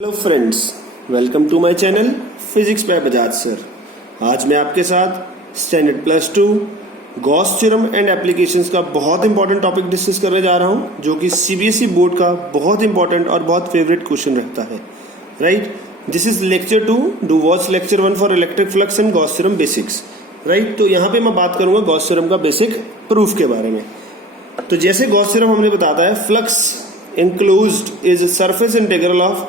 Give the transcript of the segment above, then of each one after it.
Hello friends, welcome to my channel physics by Bajaj sir. आज मैं आपके साथ standard plus 2 Gauss theorem and applications का बहुत इंपॉर्टेंट टॉपिक डिस्कस करने जा रहा हूं, जो कि सीबीएसई बोर्ड का बहुत इंपॉर्टेंट और बहुत फेवरेट क्वेश्चन रहता है। Right, this is lecture 2। Do watch lecture 1 for electric flux and Gauss theorem basics. Right, तो यहाँ पे मैं बात करूंगा गॉस थ्योरम का बेसिक प्रूफ के बारे में। तो जैसे गॉस थ्योरम हमने बताया है, flux enclosed is a surface integral of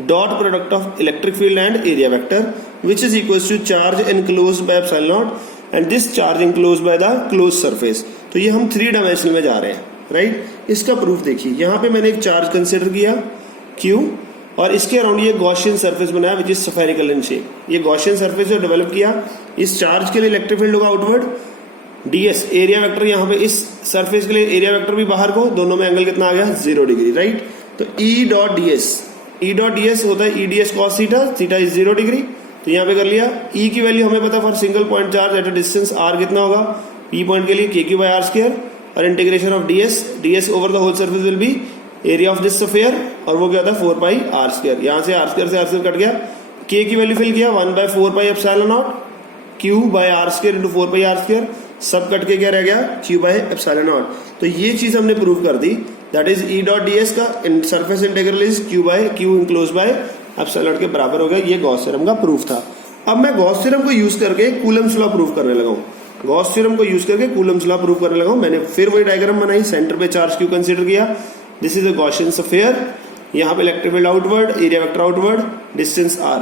dot product of electric field and area vector, which is equals to charge enclosed by epsilon naught and this charge enclosed by the closed surface। तो ये हम 3 dimension में जा रहे हैं। Right, इसका proof देखिए, यहाँ पे मैंने एक चार्ज कंसिडर किया Q और इसके अराउंड ये गॉसियन सरफेस बनाया which is spherical in shape. ये गॉसियन सरफेस जो डेवलप किया, इस चार्ज के लिए इलेक्ट्रिक फील्ड होगा आउटवर्ड, ds एरिया वेक्टर यहाँ पे इस सरफेस के लिए एरिया वेक्टर भी बाहर को, दोनों में एंगल कितना आ गया 0 डिग्री। राइट, तो E डॉट ds होता है eds cos theta, theta is 0 degree. तो यहाँ पे कर लिया। E की वैल्यू हमें पता for single point charge at a distance r कितना होगा, P पॉइंट के लिए kq बाय r स्क्वायर, और integration of ds over the whole surface will be area of this sphere, और वो क्या होता है 4 पाई r स्क्वायर। यहाँ से r स्क्वायर से r स्क्वायर कट गया, k की वैल्यू फिल किया 1 by 4 pi epsilon naught q by r square into 4 pi r square, सब कट के क्या रह गया q बाय एप्सिलॉन नॉट। तो ये चीज हमने प्रूव कर दी, that is E dot ds का surface integral is q enclose by epsilon naught के बराबर हो गया। ये गॉस थ्योरम का प्रूफ था। अब मैं गॉस थ्योरम को यूज करके कूलम्स लॉ प्रूव करने लगा हूं। गॉस थ्योरम को यूज करके कूलम्स लॉ प्रूव करने लगा हूं। मैंने फिर वही डायग्राम बनाई, सेंटर पे चार्ज q कंसीडर किया, this is a Gaussian sphere, यहाँ पे electric field outward, area vector outward, distance r।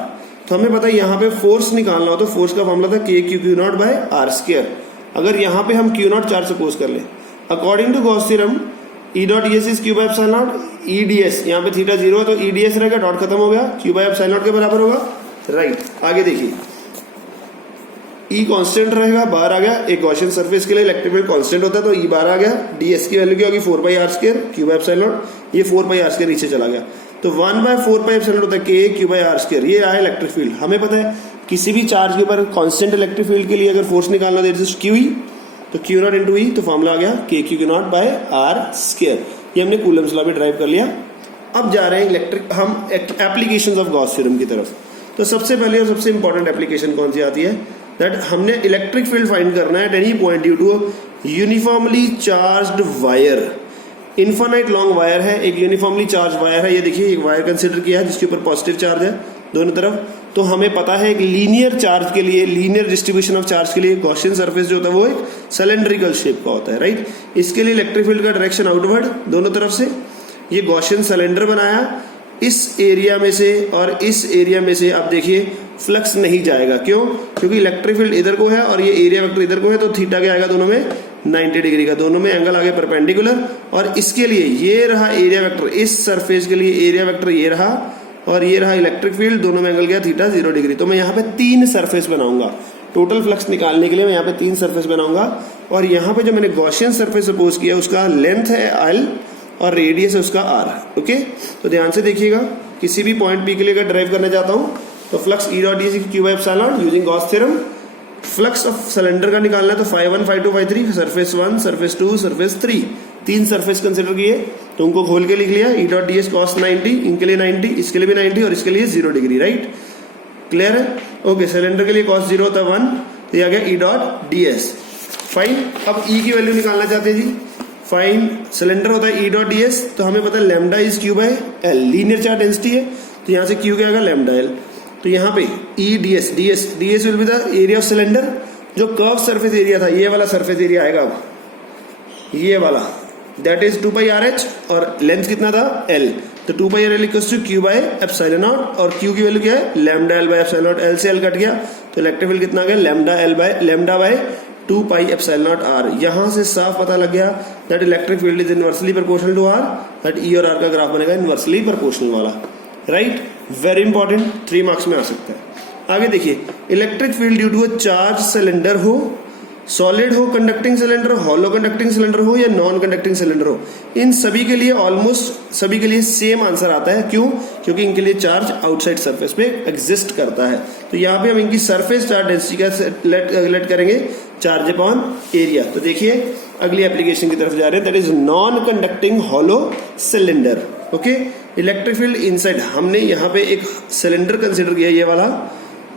तो हमें पता है यहाँ पे फोर्स निकालना हो तो फोर्स का फॉर्मूला था kq naught by r square. अगर यहाँ पे हम q नॉट चार्ज सपोज कर ले, according to Gauss theorem E dot ds is q by epsilon naught, E ds यहाँ पे थीटा 0 है तो E ds रहेगा, डॉट खत्म हो गया, q बाय एप्सिलॉन नॉट के बराबर होगा। राइट, आगे देखिए, E कांस्टेंट रहेगा, बाहर आ गया। एक गॉसियन सरफेस के लिए इलेक्ट्रिक फील्ड कांस्टेंट होता है तो E बाहर आ गया। ds की वैल्यू क्या होगी 4 pi r square, q by epsilon not, ये 4 पाई r स्क्वायर नीचे चला गया, तो 1 बाय 4 पाई एप्सिलॉन होता है k q by r square. ये आया इलेक्ट्रिक फील्ड। हमें पता है किसी भी चार्ज के ऊपर कांस्टेंट इलेक्ट्रिक फील्ड के लिए अगर फोर्स निकालना देर इज q, तो q नॉट इंटू e, तो फॉर्मूला आ गया kq naught by r square. ये हमने कूलम्स लॉ भी ड्राइव कर लिया। अब जा रहे हैं इलेक्ट्रिक हम एप्लीकेशंस ऑफ गॉस थ्योरम की तरफ। तो सबसे पहले और सबसे इंपॉर्टेंट एप्लीकेशन कौन सी आती है, दैट हमने इलेक्ट्रिक फील्ड फाइंड करना है at any point due to uniformly charged wire. Infinite long wire है, एक यूनिफॉर्मली चार्ज वायर है। ये देखिए, एक वायर कंसिडर किया है जिसके ऊपर पॉजिटिव चार्ज है दोनों तरफ। तो हमें पता है एक लीनियर चार्ज के लिए, लीनियर डिस्ट्रीब्यूशन ऑफ चार्ज के लिए गॉसियन सरफेस जो होता है वो एक सिलेंड्रिकल शेप का होता है। राइट, इसके लिए इलेक्ट्रिक फील्ड का डायरेक्शन आउटवर्ड दोनों तरफ से। ये गॉसियन सिलेंडर बनाया, इस एरिया में से और इस एरिया में से आप देखिए फ्लक्स नहीं जाएगा। क्यों? क्योंकि इलेक्ट्रिक फील्ड इधर को है और ये एरिया वेक्टर इधर को है, तो थीटा क्या आएगा दोनों में 90 डिग्री का, दोनों में एंगल आ गया परपेंडिकुलर। और इसके लिए ये रहा एरिया वेक्टर, इस सरफेस के लिए एरिया वेक्टर ये रहा, और ये रहा इलेक्ट्रिक फील्ड, दोनों में एंगल गया थीटा 0 डिग्री। तो मैं यहाँ पे 3 सरफेस बनाऊंगा। टोटल फ्लक्स निकालने के लिए मैं यहाँ पे 3 सरफेस बनाऊंगा। और यहाँ पे जो मैंने गॉसियन सरफेस सपोज किया उसका लेंथ है l और रेडियस है उसका r। ओके, तो ध्यान से देखिएगा, किसी भी पॉइंट p के लिए अगर ड्राइव करने जाता हूँ तो flux E dot ds q by epsilon using Gauss theorem. Flux of cylinder का निकालना है तो φ1 φ2 φ3, surface 1 surface 2 surface 3, 3 surface consider किए तो उनको खोल के लिख लिया। E डॉट ds cos 90, इनके लिए 90, इसके लिए भी 90 और इसके लिए 0 डिग्री। राइट, क्लियर है? ओके, सिलेंडर के लिए cos 0 होता है 1, तो ये आ गया E डॉट ds। फाइन, अब E की वैल्यू निकालना चाहते हैं जी। फाइन, सिलेंडर होता है E डॉट ds, तो हमें पता है lambda is q by l, linear charge density है, तो यहाँ से q क्या आएगा लैम्डा l। तो यहाँ पे E ds will be the area of cylinder. जो कर्व सरफेस एरिया था, ये वाला सरफेस एरिया आएगा, ये वाला, दैट इज 2 पाई RH, और लेंथ कितना था l, तो 2 pi RL equals to q by epsilon naught, और q की वैल्यू क्या है lambda l by epsilon naught. l से l कट गया तो इलेक्ट्रिक फील्ड कितना आ गया lambda by 2 pi epsilon not r। यहां से साफ पता लग गया that electric field is inversely proportional to r, that E और r का ग्राफ बनेगा इनवर्सली प्रोपोर्शनल वाला। राइट, वेरी इंपॉर्टेंट, 3 मार्क्स में आ सकता है। आगे देखिए, electric field due to a charge cylinder हो, सॉलिड हो, conducting cylinder, hollow conducting cylinder हो या नॉन कंडक्टिंग सिलेंडर हो, इन सभी के लिए ऑलमोस्ट सभी के लिए सेम आंसर आता है। क्यों? क्योंकि इनके लिए चार्ज आउटसाइड सरफेस पे एग्जिस्ट करता है। तो यहाँ पे हम इनकी सरफेस चार्ज डेंसिटी का लेट करेंगे चार्ज अपॉन एरिया। तो देखिए अगली एप्लीकेशन की तरफ जा रहे हैं, that is non conducting hollow cylinder. Okay, electric field inside, हमने यहाँ पे एक सिलेंडर कंसिडर किया, ये वाला,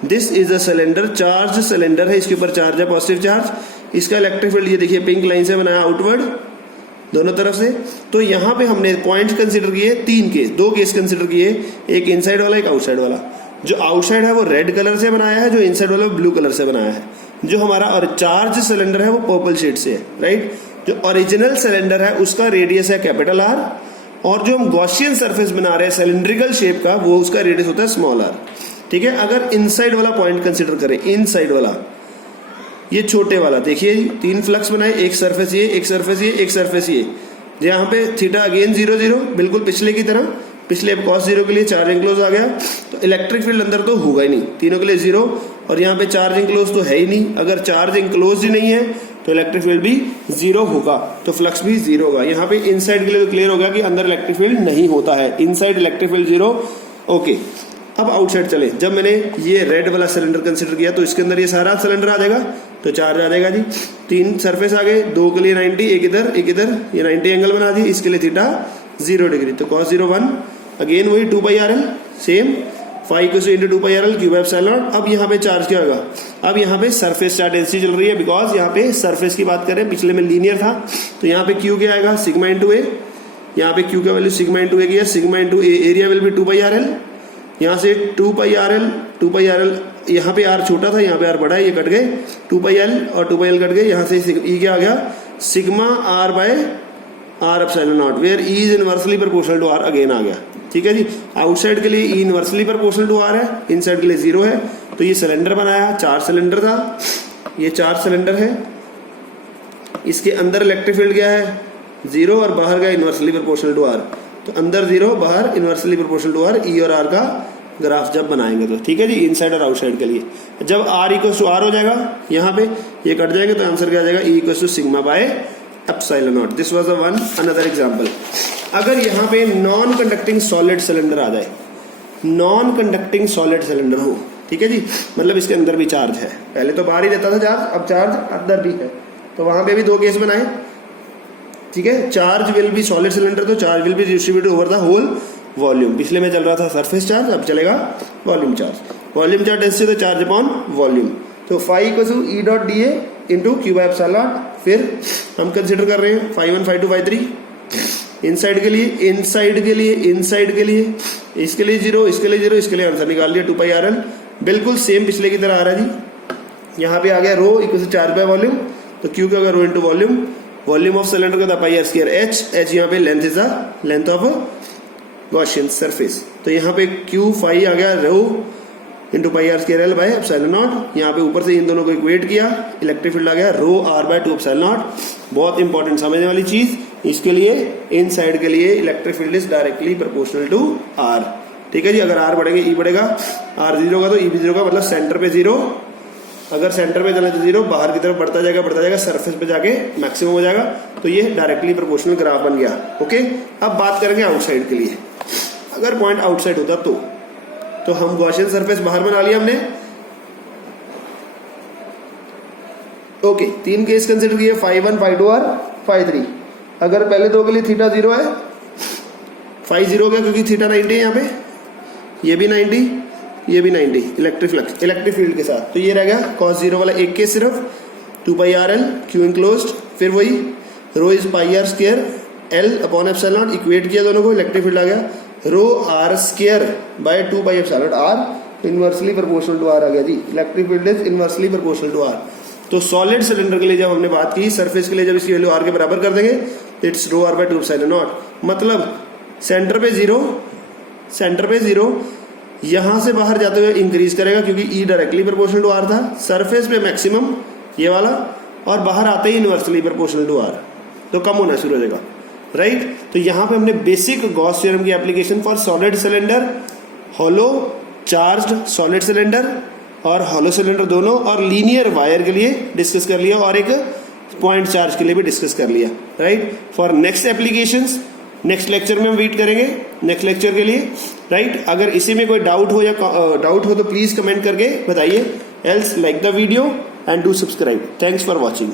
this is a cylinder, charge cylinder है, इसके ऊपर चार्ज है, पॉजिटिव चार्ज। इसका इलेक्ट्रिक फील्ड ये देखिए पिंक लाइन से बनाया आउटवर्ड दोनों तरफ से। तो यहाँ पे हमने पॉइंट कंसिडर किए, 3 केस, 2 केस कंसिडर किए, एक इनसाइड वाला एक आउटसाइड वाला। जो आउटसाइड है वो रेड कलर से बनाया है, जो इनसाइड वाला ब्लू कलर से बनाया है। जो हमारा और चार्ज सिलेंडर है वो पर्पल शेड से है, राइट। जो ओरिजिनल सिलेंडर है उसका रेडियस है कैपिटल आर, और जो हम गॉसियन सरफेस बना रहे हैं सिलेंड्रिकल शेप का, वो उसका रेडियस होता है स्मॉल आर, ठीक है। अगर इनसाइड वाला पॉइंट कंसिडर करें, इनसाइड वाला ये छोटे वाला, देखिए 3 फ्लक्स बनाए, एक सरफेस ये, एक सरफेस ये, एक सरफेस ये। यहाँ पे थीटा अगेन 0 0, बिल्कुल पिछले की तरह। पिछले cos 0 के लिए चार्ज इंक्लोज आ गया, तो इलेक्ट्रिक फील्ड अंदर तो होगा ही नहीं, तीनों के लिए 0। और यहाँ पे चार्ज इंक्लोज तो है ही नहीं, अगर चार्ज इंक्लोज ही नहीं है तो इलेक्ट्रिक फील्ड भी 0 होगा, तो फ्लक्स भी 0 होगा। यहाँ पे इनसाइड के लिए तो क्लियर हो गया कि अंदर इलेक्ट्रिक फील्ड नहीं होता है, इनसाइड इलेक्ट्रिक फील्ड 0, ओके। अब आउटसाइड चले, जब मैंने ये रेड वाला सिलेंडर कंसिडर किया तो इसके अंदर ये सारा सिलेंडर आ जाएगा, तो चार्ज आ जाएगा जी। 3 सरफेस आ गए, 2 के लिए 90, एक इधर एक इधर, ये 90 एंगल बना दी, इसके लिए थीटा 0 डिग्री, तो cos 0 1, अगेन वही 2 pi R L, same 5 × 2 pi R L cube epsilon naught. अब यहाँ पे चार्ज क्या होगा, अब यहाँ पे सरफेस चार्ज डेंसिटी चल रही है, बिकॉज यहाँ पे सरफेस की बात करें, पिछले में लीनियर था, तो यहाँ पे क्यू क्या आएगा, सिग्मा इंटू ए। यहाँ पे क्यू का वैल्यू सिग्मा इंटू ए की है, sigma into A, area will भी 2 पाई आर एल। यहाँ से 2 पाई आर एल, यहाँ पे आर छोटा था, यहाँ पे आर बड़ा है, ये कट गए, 2 पाई एल और 2 पाई एल कट गए। यहाँ से ई क्या आ गया, sigma R by R epsilon naught, where E is inversely proportional to R, again आ गया, ठीक है जी। आउटसाइड के लिए E inversely proportional to R है, इनसाइड के लिए 0 है। तो ये सिलेंडर बनाया, 4 सिलेंडर था, ये 4 सिलेंडर है, इसके अंदर इलेक्ट्रिक फील्ड क्या है 0, और बाहर का इनवर्सली प्रोपोर्शनल टू आर, तो अंदर 0 बाहर इनवर्सली प्रोपोर्शनल टू आर, ई और आर का ग्राफ जब बनाएंगे तो, ठीक है जी, इनसाइड और आउटसाइड के लिए। जब r इक्वल टू आर हो जाएगा, यहाँ पे ये कट जाएंगे, तो आंसर क्या आ जाएगा, E equal to sigma by epsilon naught. This was another example. अगर यहाँ पे नॉन कंडक्टिंग सॉलिड सिलेंडर आ जाए, नॉन कंडक्टिंग सॉलिड सिलेंडर हो, ठीक है जी, मतलब इसके अंदर भी चार्ज है, पहले तो बाहर ही रहता था चार्ज, अब चार्ज अंदर भी है, तो वहां पे भी 2 केस बनाए, ठीक है। Charge will be solid cylinder, तो charge will be distributed over the whole volume. पिछले में चल रहा था सरफेस चार्ज, अब चलेगा volume charge. Volume charge density तो चार्ज अपॉन वॉल्यूम, तो phi equal to E dot D A into Q by epsilon. फिर हम कंसिडर कर रहे हैं phi 1 phi 2 phi 3 इनसाइड के लिए, इनसाइड के लिए, इनसाइड के लिए, इसके लिए 0, इसके लिए 0, इसके लिए आंसर निकाल लिया 2 पाई आर एल, बिल्कुल सेम पिछले की तरह आ रहा है जी। यहाँ पे आ गया rho equal to charge by volume, तो क्यू क्या होगा, rho into volume, volume of cylinder का पाई आर स्क्वायर एच यहाँ पे length is the length of Gaussian surface, तो यहाँ पे क्यू फाई आ गया rho into pi R square L by epsilon naught. यहाँ पे ऊपर से इन दोनों को इक्वेट किया, इलेक्ट्रिक फील्ड आ गया rho r by 2 epsilon naught. बहुत इंपॉर्टेंट समझने वाली चीज, इसके लिए इन साइड के लिए electric field is directly proportional to r, ठीक है जी। अगर आर बढ़ेंगे ई बढ़ेगा, आर 0 होगा तो ई भी 0 होगा, मतलब सेंटर पे 0, अगर सेंटर पे चले तो 0, बाहर की तरफ बढ़ता जाएगा, सरफेस पे जाके मैक्सिमम हो जाएगा, तो ये डायरेक्टली प्रोपोर्शनल ग्राफ बन गया, ओके। अब बात करेंगे आउटसाइड के लिए। अगर पॉइंट आउटसाइड होता तो हम गॉसियन सरफेस बाहर बना लिया हमने, ओके। 3 केस कंसिडर किए, phi 1 phi 2 और phi 3। अगर पहले 2 के लिए थीटा 0 है, phi 0 हो गया क्योंकि थीटा 90 है, यहाँ पे ये भी 90, ये भी 90 इलेक्ट्रिक फ्लक्स इलेक्ट्रिक फील्ड के साथ, तो ये रह गया cos 0 वाला एक केस सिर्फ 2 pi R L Q enclosed, फिर वही rho is pi R square L upon epsilon, equate किया दोनों को, इलेक्ट्रिक फील्ड आ गया rho R square by 2 pi epsilon, R inversely proportional to R आ गया जी, electric field is inversely proportional to are. तो सॉलिड सिलेंडर के लिए जब हमने बात की, सरफेस के लिए जब इसकी वैल्यू आर के बराबर कर देंगे, it's rho r by 2 epsilon naught, मतलब सेंटर पे 0, यहां से बाहर जाते हुए इंक्रीज करेगा क्योंकि E directly proportional to r था, सरफेस पे मैक्सिमम ये वाला, और बाहर आते ही इनवर्सली प्रोपोर्शनल टू आर, तो कम होना शुरू हो जाएगा, राइट। तो यहां पे हमने बेसिक गॉस थ्योरम की application for solid cylinder, hollow charged solid cylinder और हॉलो सिलेंडर दोनों, और लीनियर वायर के लिए डिस्कस कर लिया, और एक पॉइंट चार्ज के लिए भी डिस्कस कर लिया, right. For next applications next lecture में हम वेट करेंगे नेक्स्ट लेक्चर के लिए, राइट। अगर इसी में कोई डाउट हो तो प्लीज कमेंट करके बताइए, else like the video and do subscribe. Thanks for watching.